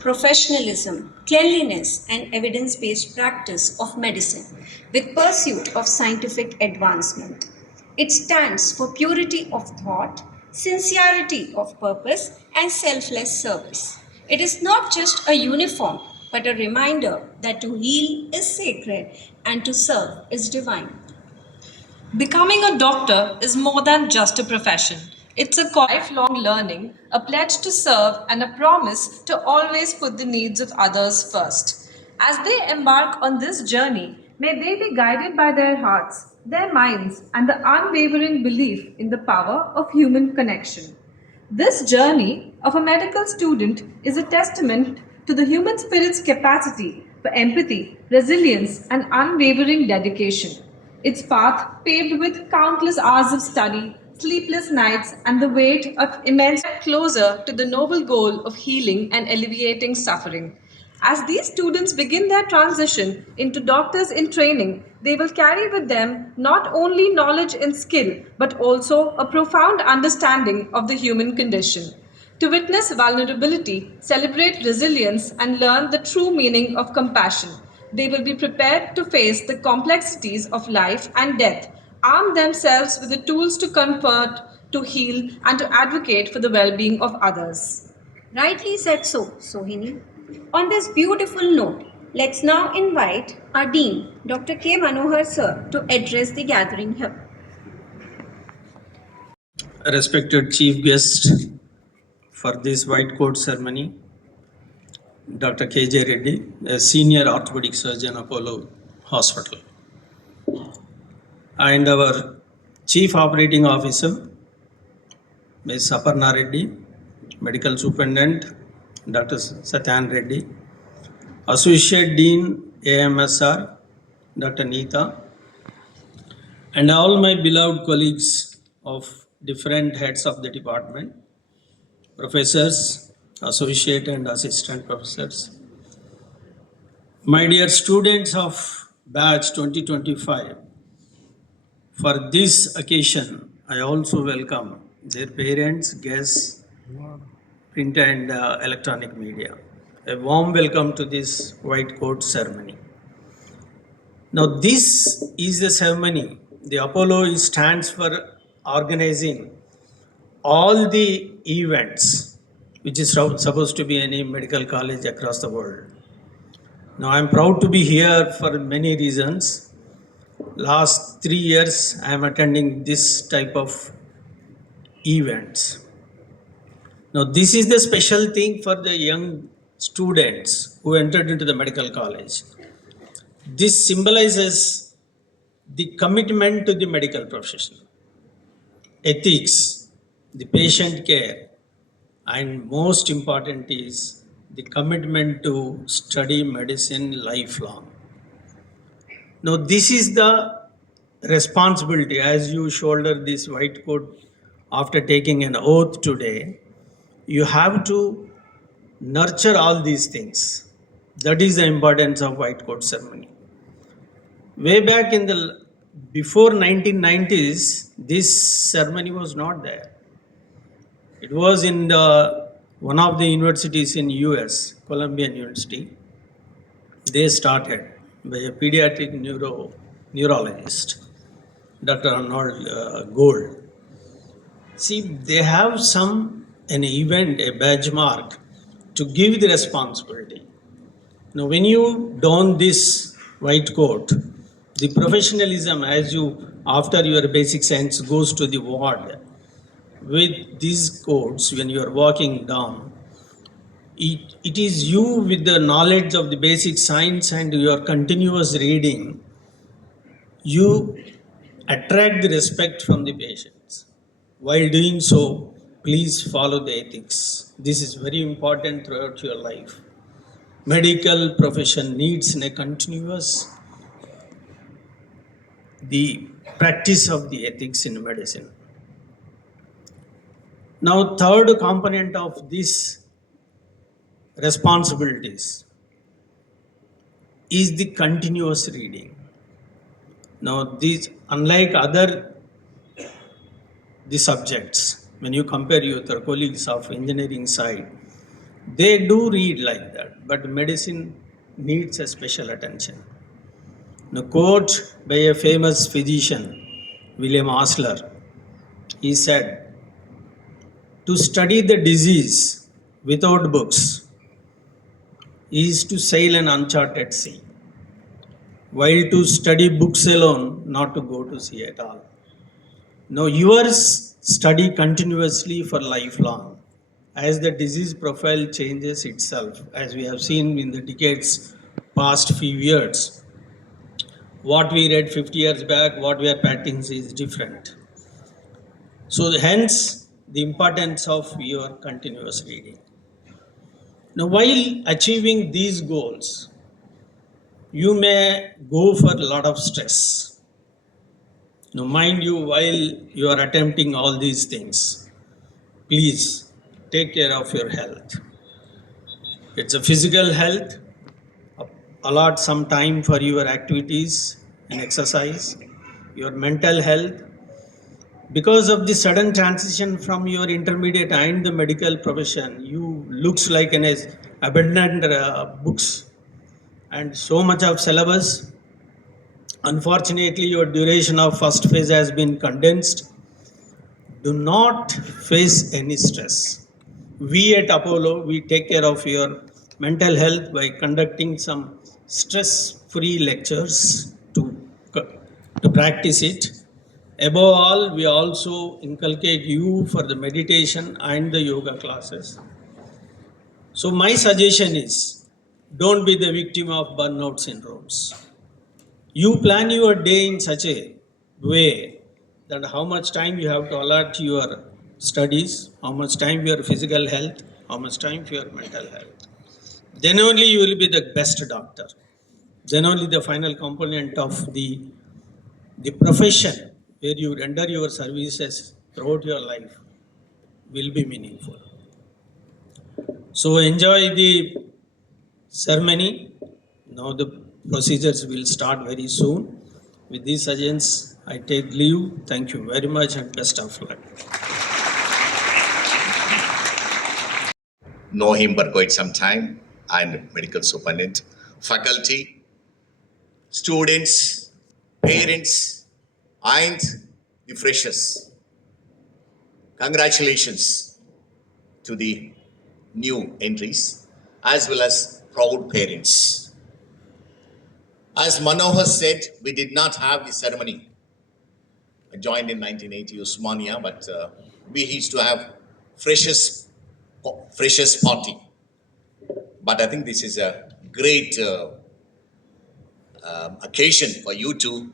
professionalism, cleanliness, and evidence based practice of medicine with pursuit of scientific advancement. It stands for purity of thought, sincerity of purpose, and selfless service. It is not just a uniform, but a reminder that to heal is sacred and to serve is divine. Becoming a doctor is more than just a profession. It's a lifelong learning, a pledge to serve, and a promise to always put the needs of others first. As they embark on this journey, may they be guided by their hearts, their minds, and the unwavering belief in the power of human connection. This journey of a medical student is a testament to the human spirit's capacity for empathy, resilience, and unwavering dedication. Its path, paved with countless hours of study, sleepless nights, and the weight of immense closer to the noble goal of healing and alleviating suffering. As these students begin their transition into doctors in training, they will carry with them not only knowledge and skill, but also a profound understanding of the human condition. To witness vulnerability, celebrate resilience, and learn the true meaning of compassion, they will be prepared to face the complexities of life and death, arm themselves with the tools to comfort, to heal, and to advocate for the well being of others. Rightly said so, Sohini. On this beautiful note, let's now invite our Dean, Dr. K. Manohar Sir, to address the gathering here. Respected chief guest for this white coat ceremony, Dr. K.J. Reddy, a senior orthopedic surgeon, Apolo Hospital, and our chief operating officer, Ms. Aparna Reddy, medical superintendent, Dr. Satyan Reddy, associate dean, AMSR, Dr. Neeta, and all my beloved colleagues of different heads of the department, professors, associate and assistant professors. My dear students of batch 2025, for this occasion, I also welcome their parents, guests, print and electronic media. A warm welcome to this white coat ceremony. Now, this is the ceremony. The Apollo stands for organizing all the events which is supposed to be any medical college across the world. Now, I'm proud to be here for many reasons. Last 3 years, I am attending this type of events. Now, this is the special thing for the young students who entered into the medical college. This symbolizes the commitment to the medical profession, ethics, the patient care, and most important is the commitment to study medicine lifelong. Now, this is the responsibility as you shoulder this white coat after taking an oath today. You have to nurture all these things. That is the importance of white coat ceremony. Way back in the before 1990s, this ceremony was not there. It was in one of the universities in US, Columbia University. They started by a pediatric neurologist, Dr. Arnold Gold. See, they have an event, a badge mark to give the responsibility. Now, when you don this white coat, the professionalism as you, after your basic science goes to the ward, with these coats, when you are walking down, it is you with the knowledge of the basic science and your continuous reading, you attract the respect from the patients. While doing so, please follow the ethics. This is very important throughout your life. Medical profession needs a continuous the practice of the ethics in medicine. Now, third component of these responsibilities is the continuous reading. Now, these, unlike other the subjects, when you compare with your colleagues of engineering side, They do read like that, but medicine needs a special attention. A quote by a famous physician, William Osler, he said, to study the disease without books is to sail an uncharted sea, while to study books alone, not to go to sea at all. Now, yours study continuously for lifelong. As the disease profile changes itself, as we have seen in the decades past few years, what we read 50 years back, what we are practicing is different. So, hence the importance of your continuous reading. Now, while achieving these goals, you may go for a lot of stress. Now, mind you, while you are attempting all these things, please take care of your health. It's a physical health, allot some time for your activities and exercise, your mental health. Because of the sudden transition from your intermediate and the medical profession, you looks like an abundant books and so much of syllabus. Unfortunately, your duration of first phase has been condensed. Do not face any stress. We at Apollo, we take care of your mental health by conducting some stress-free lectures to practice it. Above all, we also inculcate you for the meditation and the yoga classes. So my suggestion is, don't be the victim of burnout syndromes. You plan your day in such a way that how much time you have to allot to your studies, how much time your physical health, how much time for your mental health. Then only you will be the best doctor. Then only the final component of the profession where you render your services throughout your life will be meaningful. So enjoy the ceremony. Now the procedures will start very soon. With these suggestions, I take leave. Thank you very much and best of luck. Know him for quite some time, and medical superintendent, faculty, students, parents, and the freshers. Congratulations to the new entries as well as proud parents. As Manohar said, we did not have the ceremony. I joined in 1980 Usmania, but we used to have freshers party. But I think this is a great occasion for you to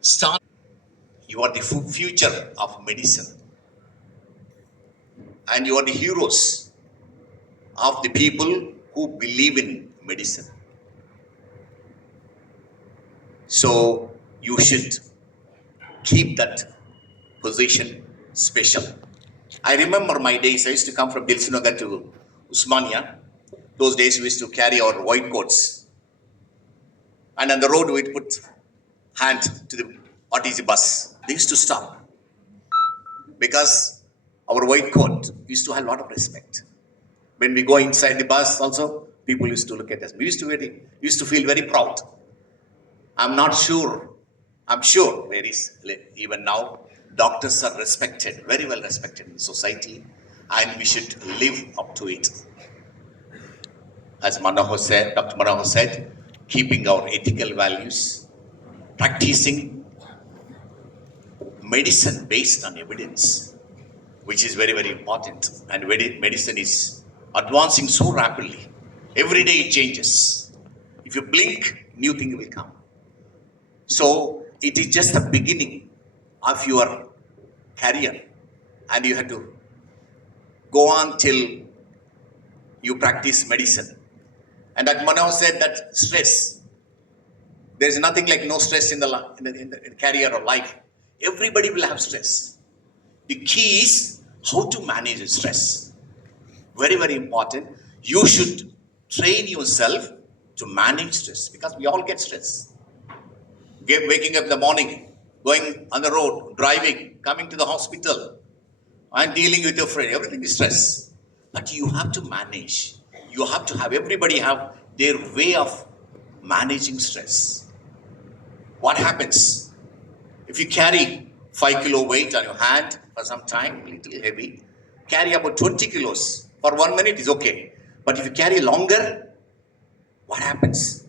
start. You are the future of medicine, and you are the heroes of the people who believe in medicine. So you should keep that position special. I remember my days. I used to come from Dilsunagar to Usmania. Those days we used to carry our white coats, and on the road we'd put hand to the RTC bus. They used to stop because our white coat used to have a lot of respect. When we go inside the bus, also people used to look at us. We used to feel very proud. I'm not sure. I'm sure there is even now doctors are respected, very well respected in society, and we should live up to it. As Dr. Manohar said, keeping our ethical values, practicing medicine based on evidence, which is very, very important. And medicine is advancing so rapidly. Every day it changes. If you blink, new thing will come. So it is just the beginning of your career, and you have to go on till you practice medicine. And like Manohar said, that stress, there is nothing like no stress in the career or life. Everybody will have stress. The key is how to manage stress. Very, very important. You should train yourself to manage stress, because we all get stress. Waking up in the morning, going on the road, driving, coming to the hospital, and dealing with your friend, everything is stress. but you have to manage. You have to have everybody have their way of managing stress. What happens if you carry 5 kilo weight on your hand for some time, little heavy? Carry about 20 kilos for 1 minute is okay, but if you carry longer, what happens?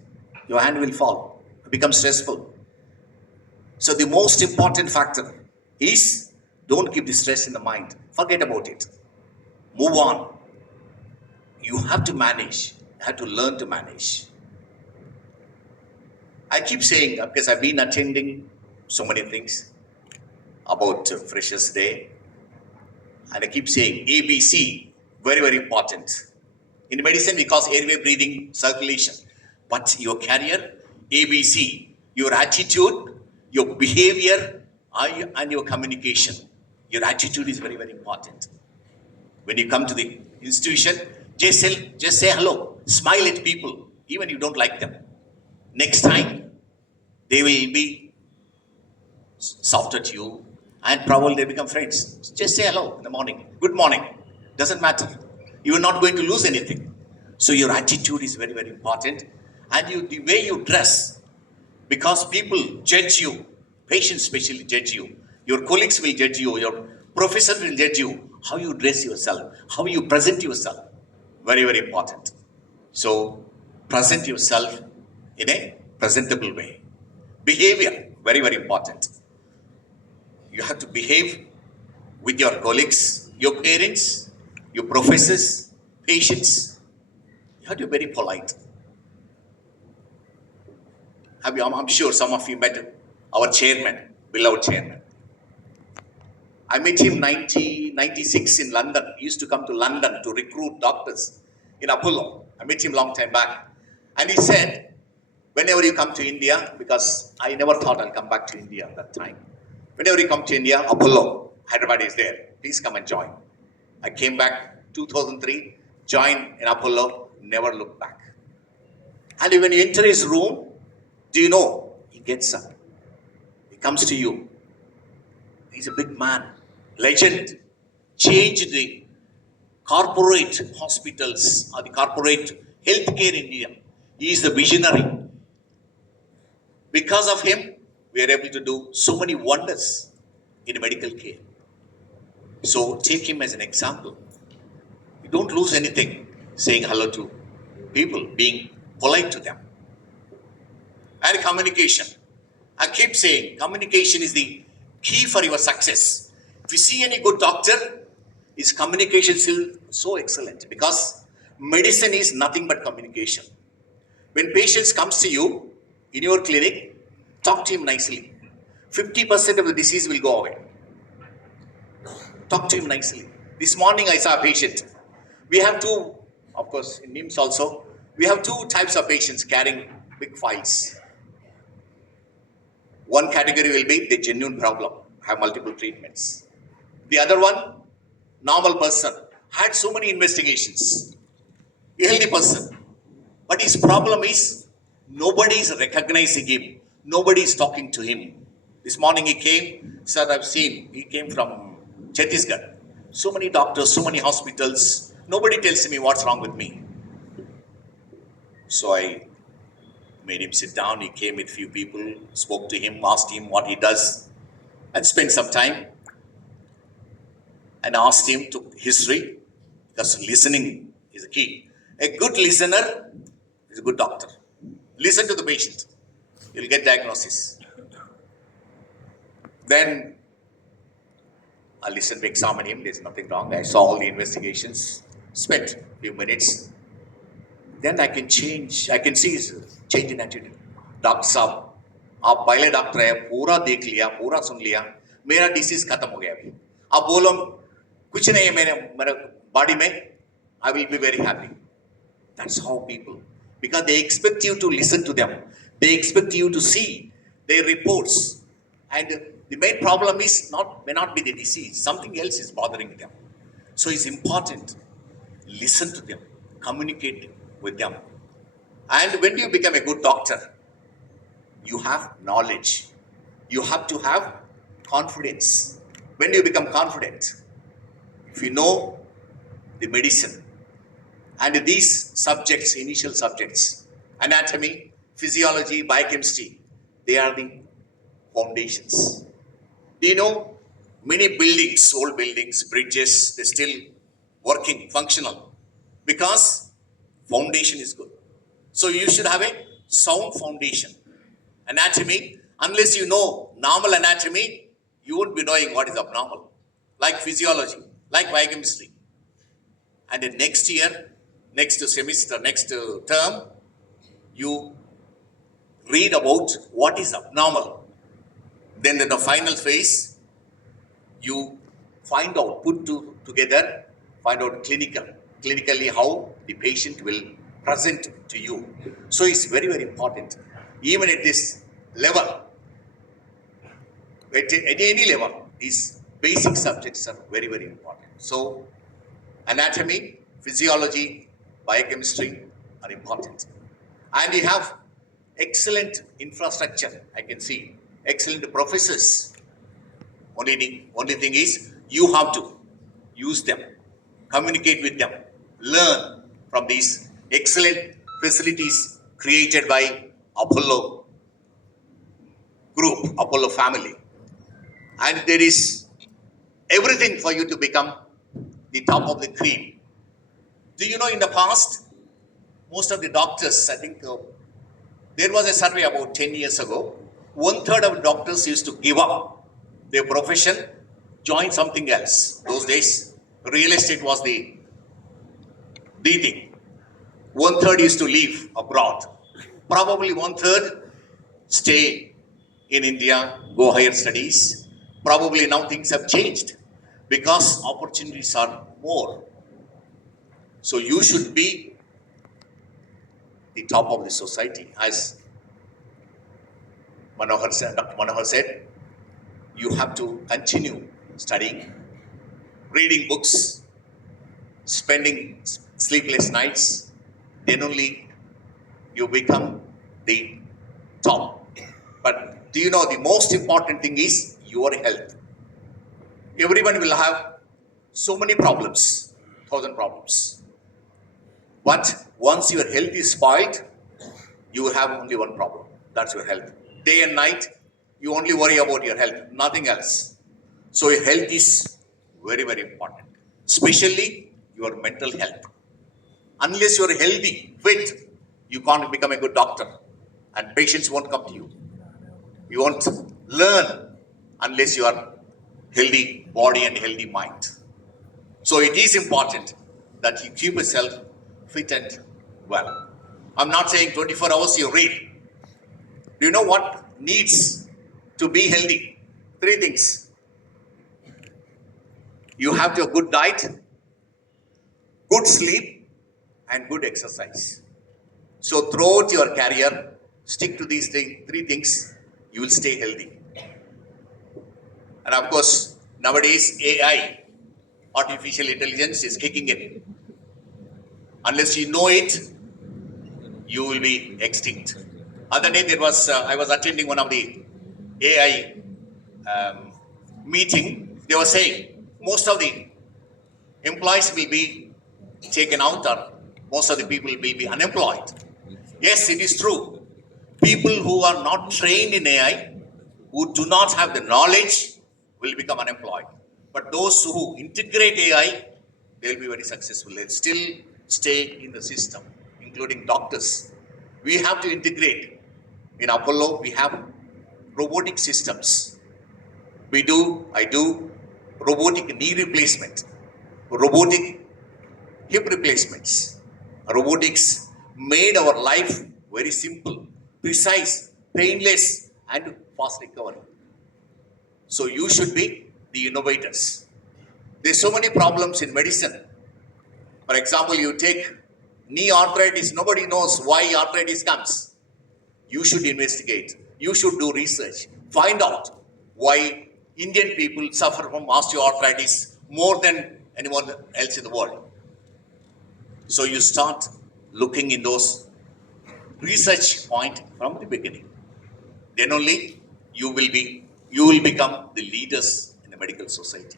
Your hand will fall, become stressful. So the most important factor is don't keep the stress in the mind. Forget about it. Move on. You have to manage. You have to learn to manage. I keep saying, because I've been attending so many things about Freshers Day, and I keep saying ABC, very, very important. In medicine, we call airway, breathing, circulation. But your career, ABC, your attitude, your behavior, and your communication. Your attitude is very, very important. When you come to the institution, just say hello, smile at people, even you don't like them. Next time, they will be soft at you, and probably they become friends. Just say hello in the morning. Good morning. Doesn't matter. You are not going to lose anything. So your attitude is very, very important. And the way you dress, because people judge you, patients especially judge you, your colleagues will judge you, your professor will judge you, how you dress yourself, how you present yourself. Very, very important. So present yourself in a presentable way. Behavior, very, very important. You have to behave with your colleagues, your parents, your professors, patients. You have to be very polite. I'm sure some of you met our chairman, beloved chairman. I met him 1996 in London. He used to come to London to recruit doctors in Apollo. I met him long time back. And he said, whenever you come to India, because I never thought I'll come back to India at that time. Whenever you come to India, Apollo, Hyderabad is there. Please come and join. I came back 2003, joined in Apollo, never looked back. And when you enter his room, do you know, he gets up. He comes to you. He's a big man, legend, changed the corporate hospitals or the corporate healthcare in India. He is the visionary. Because of him, we are able to do so many wonders in medical care. So take him as an example. You don't lose anything saying hello to people, being polite to them. And communication. I keep saying communication is the key for your success. If you see any good doctor, his communication still so excellent, because medicine is nothing but communication. When patients comes to you in your clinic, talk to him nicely. 50% of the disease will go away. Talk to him nicely. This morning I saw a patient. We have two, of course, in NIMS also, we have two types of patients carrying big files. One category will be the genuine problem, have multiple treatments. The other one, normal person, had so many investigations. A healthy person. But his problem is, nobody is recognizing him. Nobody is talking to him. This morning he came, sir, I've seen, he came from Chhattisgarh. So many doctors, so many hospitals. Nobody tells me what's wrong with me. So I made him sit down. He came with few people, spoke to him, asked him what he does, and spent some time. And asked him to history, because listening is the key. A good listener is a good doctor. Listen to the patient. You'll get diagnosis. Then I listened to examine him. There's nothing wrong. I saw all the investigations. Spent a few minutes. Then I can see his change in attitude. Doctor साहब आप पहले doctor है, पूरा देख लिया, पूरा सुन लिया, मेरा डिसीज खत्म हो गया अभी, अब बोलो कुछ नहीं है मेरे बॉडी में, I will be very happy. That's how people, because they expect you to listen to them, they expect you to see their reports, and the main problem is may not be the disease, something else is bothering them. So it's important, listen to them, communicate with them. And when you become a good doctor, you have knowledge, you have to have confidence. When you become confident, if you know the medicine. And these subjects, initial subjects, anatomy, physiology, biochemistry, they are the foundations. Do you know many buildings, old buildings, bridges, they're still working, functional, because foundation is good. So you should have a sound foundation. Anatomy, unless you know normal anatomy, you won't be knowing what is abnormal. Like physiology, like biochemistry. And then next year, next semester, next term, you read about what is abnormal. Then in the final phase, you find out, together, find out clinically how the patient will present to you. So it's very, very important. Even at this level, at any level, these basic subjects are very, very important. So anatomy, physiology, biochemistry are important. And you have excellent infrastructure, I can see, excellent professors. Only thing is you have to use them, communicate with them, learn from these excellent facilities created by Apollo group, Apollo family. And there is everything for you to become the top of the cream. Do you know in the past, most of the doctors, I think there was a survey about 10 years ago, one third of doctors used to give up their profession, join something else. Those days, real estate was the thing. One third used to leave abroad. Probably one third stay in India, go higher studies. Probably now things have changed because opportunities are more. So you should be the top of the society. As Dr. Manohar said, you have to continue studying, reading books, spending sleepless nights, then only you become the top. But do you know the most important thing is your health? Everyone will have so many problems, 1,000 problems. But once your health is spoiled, you will have only one problem. That's your health. Day and night, you only worry about your health, nothing else. So your health is very, very important, especially your mental health. Unless you're healthy, fit, you can't become a good doctor, and patients won't come to you. You won't learn unless you are healthy body and healthy mind. So it is important that you keep yourself fit and well. I'm not saying 24 hours you read. Do you know what needs to be healthy? 3 things. You have to have good diet, good sleep, and good exercise. So throughout your career, stick to these 3 things, you will stay healthy. And of course, nowadays AI, artificial intelligence, is kicking in. Unless you know it, you will be extinct. Other day there was I was attending one of the AI meeting. They were saying most of the employees will be taken out, or most of the people will be unemployed. Yes, it is true. People who are not trained in AI, who do not have the knowledge, will become unemployed. But those who integrate AI, they'll be very successful. They'll still stay in the system, including doctors. We have to integrate. In Apollo, we have robotic systems. I do robotic knee replacement, robotic hip replacements. Robotics made our life very simple, precise, painless, and fast recovery. So you should be the innovators. There's so many problems in medicine. For example, you take knee arthritis, nobody knows why arthritis comes. You should investigate. You should do research. Find out why Indian people suffer from osteoarthritis more than anyone else in the world. So you start looking in those research point from the beginning. Then only you will become the leaders in the medical society.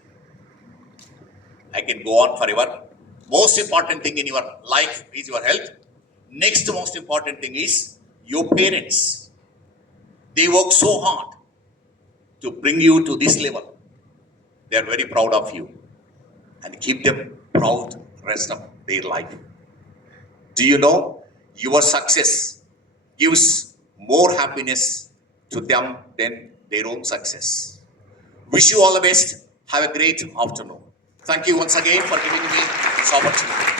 I can go on forever. Most important thing in your life is your health. Next most important thing is your parents. They work so hard to bring you to this level. They are very proud of you, and keep them proud rest of their life. Do you know your success gives more happiness to them than their own success? Wish you all the best. Have a great afternoon. Thank you once again for giving me this opportunity.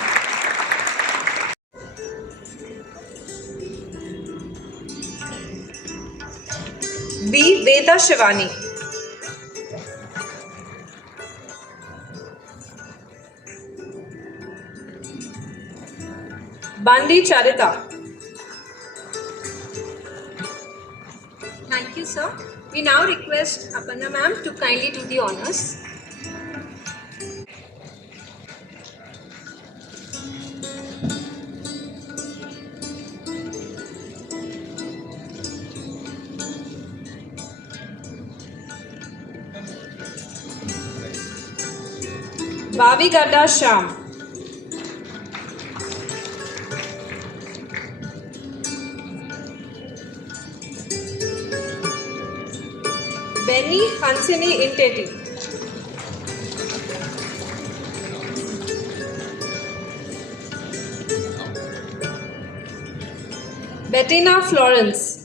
B. Veda Shivani. Bandi Charita. Thank you, sir. We now request Aparna ma'am to kindly do the honors. Bhavi Gadda Sham. Benny Hansini Inteti. Bettina Florence.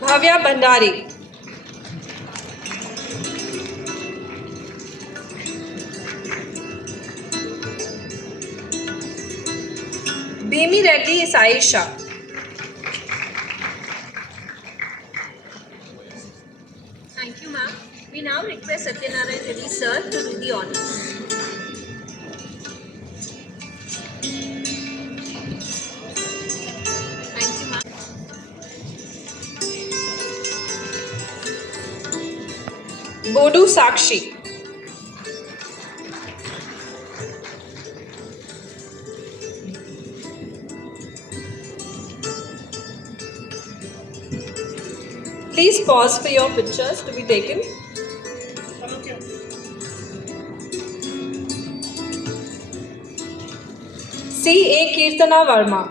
Bhavya Bhandari. Bimi Reddy is Aisha. Thank you, ma'am. We now request Satyanarayan Reddy sir to do the honors. Thank you, ma'am. Bodu Sakshi. Please pause for your pictures to be taken. C. A. Kirtana Verma.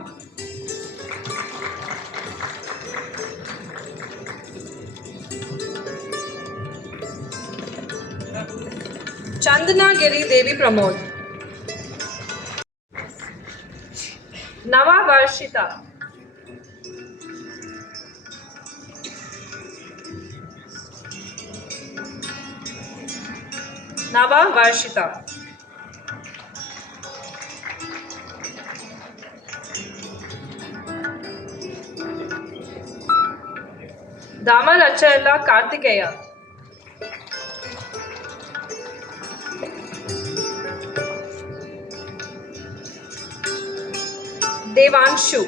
Chandana Giri Devi Pramod. Nava Varshita. Nava Varshita. Dama Rachayalla Kartikeya. Devanshu.